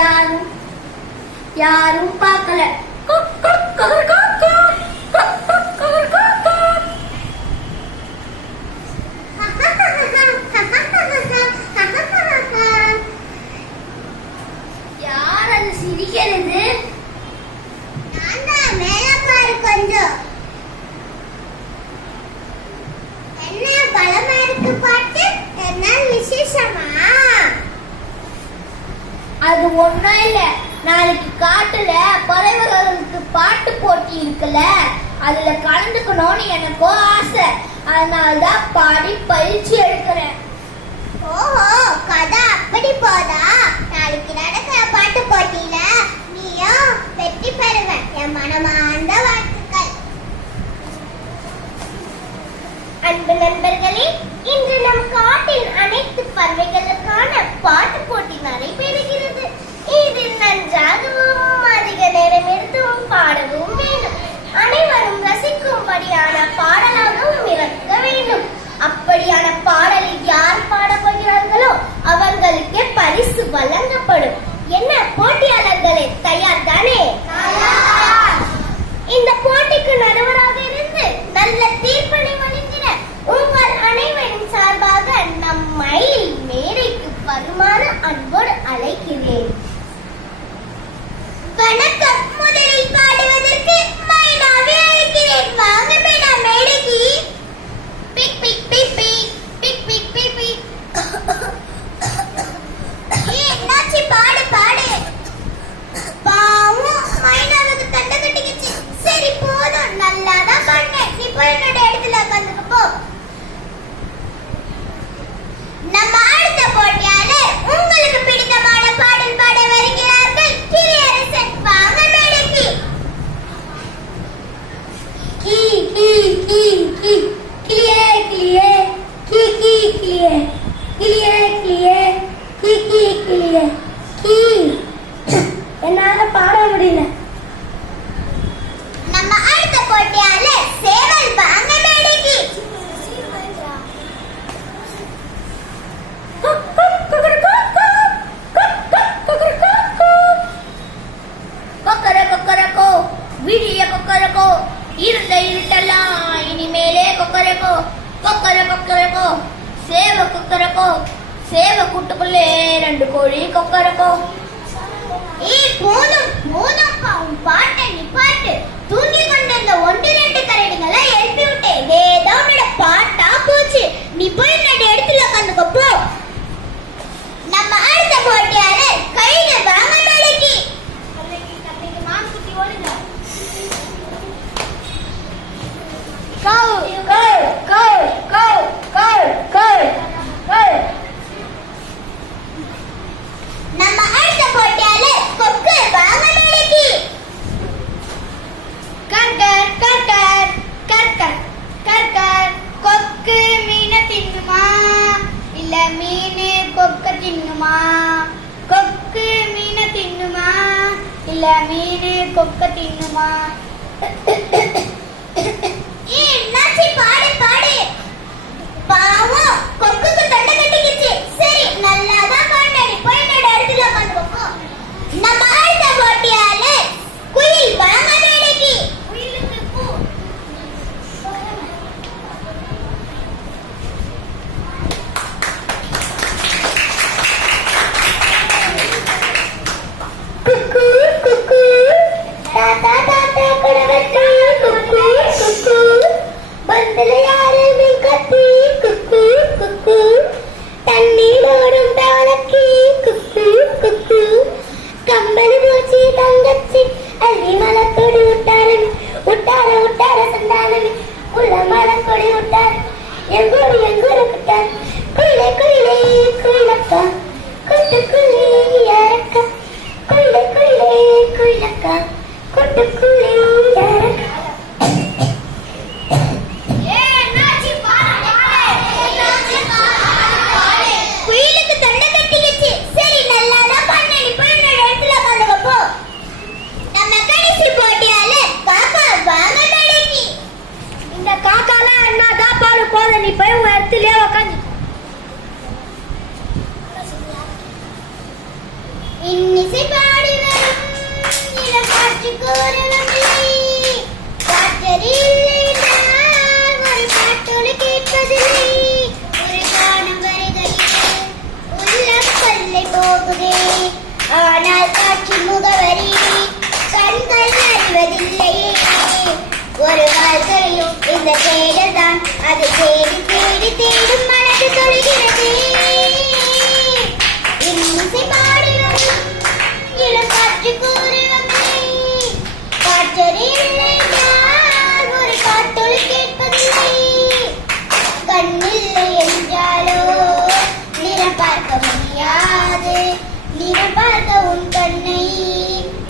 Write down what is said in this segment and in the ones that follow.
யாரும் யாரும் பார்க்கல. யார் அது சிரிக்கிறது? கொஞ்சம் என்ன பலமா இருக்கு பாட்டு? என்ன விசேஷமா? அது ஒண்ணும் இல்ல, நாளைக்கு காட்டுல பறவைகளுக்கு பாட்டு போட்டி இருக்குல்ல, அதுல கலந்துக்கணும்னு எனக்கும் ஆசை. அதனாலதான் பாடி பயிற்சி எடுக்கிறேன். ஓஹோ, கதை அப்படி போதா? நாளைக்கு நடக்கிற பாட்டு போட்டியில நீயும் வெற்றி பெறுவ. என் மனமார்ந்த வாழ்த்துக்கள். அன்பு நண்பர்களே, இன்று நம் காட்டின் அனைத்து பறவைகளுக்கான பாட்டு போட்டி நடைபெறுகிறது. இதில் நன்றாகவும் அதிக நேரம் எடுத்தும் பாடவும் வேண்டும். அனைவரும் ரசிக்கும்படியான பாடலாகவும் இருக்க வேண்டும். அப்படியான பாடலில் யார் பாடப் போகிறார்களோ அவர்களுக்கே பரிசு வழங்கப்படும். என்ன போட்டியாளர்களே, தயார் தானே? இந்த போட்டிக்கு நடுவராக இருந்து நல்ல தீர்ப்பினை வழங்கின உங்கள் அனைவரின் சார்பாக நம்மை மேடைக்கு வருமாறு அன்போடு அழைக்கிறேன். வணக்கம். முதலில் பாடுவதற்கு மைனாவை அழைக்கிறேன். வாங்க மைனா மேடைக்கு. பிக் பிக் பிக் பிக் பிக் பிக் பிக் பிக். என்னாச்சு? பாடு பாடு. பாவம் மைனாவுக்கு தண்டை கட்டிக்கிச்சு. சரி போதும், நல்லாதான் பண்ணேன். நீ போய் என்னோட இடத்துல உட்காந்துக்க போ. நம்ம அடுத்த போட்டியாளர் உங்களுக்கு பிடித்தமான பாடல் பாட வருகிறார்கள். கிளியரசன், வாங்க மேடைக்கு. கீ கீ கீ கீ கிளியே கிளியே கீ கீ கிளியே கிளியே கிளியே கீ கீ கிளியே கீ. என்னால பாட முடியல. நம்ம அடுத்த போட்டியாளர் சேவல், வாங்க மேடைக்கு. கொக்கரக்கோ விடிய கொக்கரக்கோ, இருந்த இருட்டெல்லாம் இனிமேலே கொக்கரக்கோ. கொக்கரக்கோ சேவ கொக்கரக்கோ, சேவ கூட்டுக்குள்ளே 2 கோழி கொக்கரக்கோ. போதும் போதும்ப்பா, உன் பாட்டை நிப்பாட்டு. தூங்கி கொண்டிருந்த 1-2 கரடிகளை எழுப்பி விட்டேன். ஏதோ உன்னோட பாட்டா போச்சு. நீ போய் என்னோட இடத்துல உட்காந்துக்க போ. நம்ம அடுத்த போட்டியாளர் கையில, வாங்க மேடைக்கு. கௌ கௌ கௌ கௌ கௌ கௌ கௌ. நம்ம அடுத்த போட்டியாளர் கொக்கு, வாங்க மேடைக்கு. கர்கர் கர்கர் கர்கர் கர்கர். கொக்கு மீனை தின்னுமா இல்ல மீன் கொக்க தின்னுமா? கொக்கு மீனை தின்னுமா இல்ல மீன் கொக்க தின்னுமா? என்னாச்சு? பாடு பாடு. பாவம், கொக்குக்கு தொண்டை கட்டிக்கிச்சு. சரி, நல்லாதான் பாடு. நீ போய் என்னோட இடத்துல உட்காந்துக்க போ. நம்ம அடுத்த போட்டியாளர் குயில், வாங்க மேடைக்கு. குயிலுக்கு பூ. குக்கு குக்கு தாத்தா தாத்தா குடவத்தி குக்கு குக்கு. பந்தல யாரு வெங்கத்தி குக்கு குக்கு. தண்ணீரோடும் தாளக்கி குக்கு குக்கு. கம்பளி பூச்சி தங்கச்சி அள்ளி மலத்தொடி விட்டாரன் விட்டார விட்டார சந்தானவி உள்ள மலத்தொடி விட்டார். எங்கூரு எங்கூரு விட்டார். குயிலே குயிலே குயிலக்கா கொட்டுக்குள்ளே யாரக்கா. குயிலே குயிலே குயிலக்கா கொட்டுக்குள்ளே யாரக்கா. குயிலுக்கு தொண்டை கட்டிக்கிச்சு. சரி, நல்லாதான் பண்ண. நீ போய் என்னோட இடத்துல உட்காந்துக்க போ. நம்ம கடைசி போட்டியாளர் காக்கா, வாங்க மேடைக்கு. இந்த காக்கால என்னதான் பாடு போத, நீ போய் உன் இடத்துலயே உட்காந்து. இன்னிசை ஆயிரம் பார்க்க உன் கண்ணை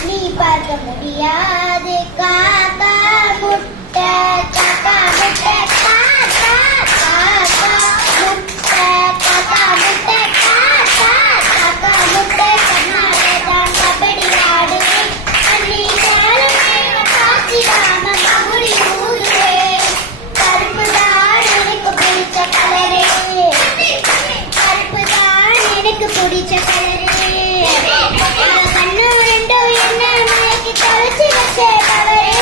நீ பார்க்க முடியாது காக்கா முட்டை காக்கா முட்டை காக்கா காக்கா முட்டை காக்கா முட்டை காக்கா காக்கா முட்டை கண்ணாலதான் கபடி ஆடுவேன் அள்ளி சேலமே காத்திடாம மகுடி ஊதுவேன் கருப்பு தான் எனக்கு பிடிச்ச கலரே கருப்பு தான் எனக்கு பிடிச்ச கலரே கண்ணு ரெண்டும் என்ன மயக்கி தொலைச்சி வச்ச கவரே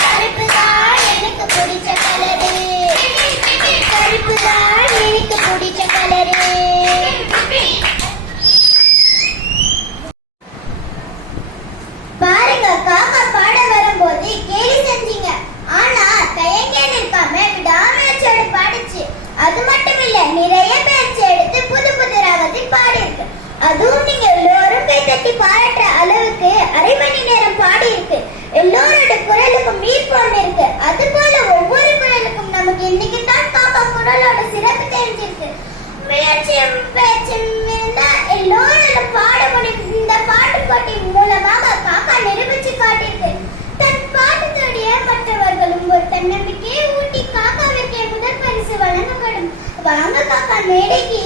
கருப்பு தான் எனக்கு பிடிச்ச கலரே கருப்பு தான் எனக்கு பிடிச்ச கலரே பாருங்க காக்கா பாட வரும்போது கேலி செஞ்சீங்க ஆனா தயங்கே நிற்காம விடாமுயற்சியோட பாடுச்சு அது மட்டும் இல்ல நிறைய பேச்சு எடுத்து புது புது ராகத்தில் பாடியிருக்கு அதுவும் நீங்க எல்லோரும் கை தட்டி பாராட்டுற அளவுக்கு அரை மணி நேரம் பாடி இருக்கு எல்லோரோட குரலுக்கும் ஈர்ப்பு ஒண்ணு இருக்கு அது போல ஒவ்வொரு குரலுக்கும் நமக்கு இன்னைக்கு தான் காக்கா குரலோட சிறப்பு தெரிஞ்சிருக்கு முயற்சியும் பேச்சும் இருந்தா எல்லோரோட பாட முடியும் இந்த பாட்டு போட்டி மூலமாக காக்கா நிரூபிச்சு காட்டியிருக்கு தன் பாட்டத்தோடைய மற்றவர்களும் ஒரு தன்னம்பிக்கையை ஊட்டி காக்காவிற்கு முதல் பரிசு வழங்கப்படும் வாங்க காக்கா மேடைக்கு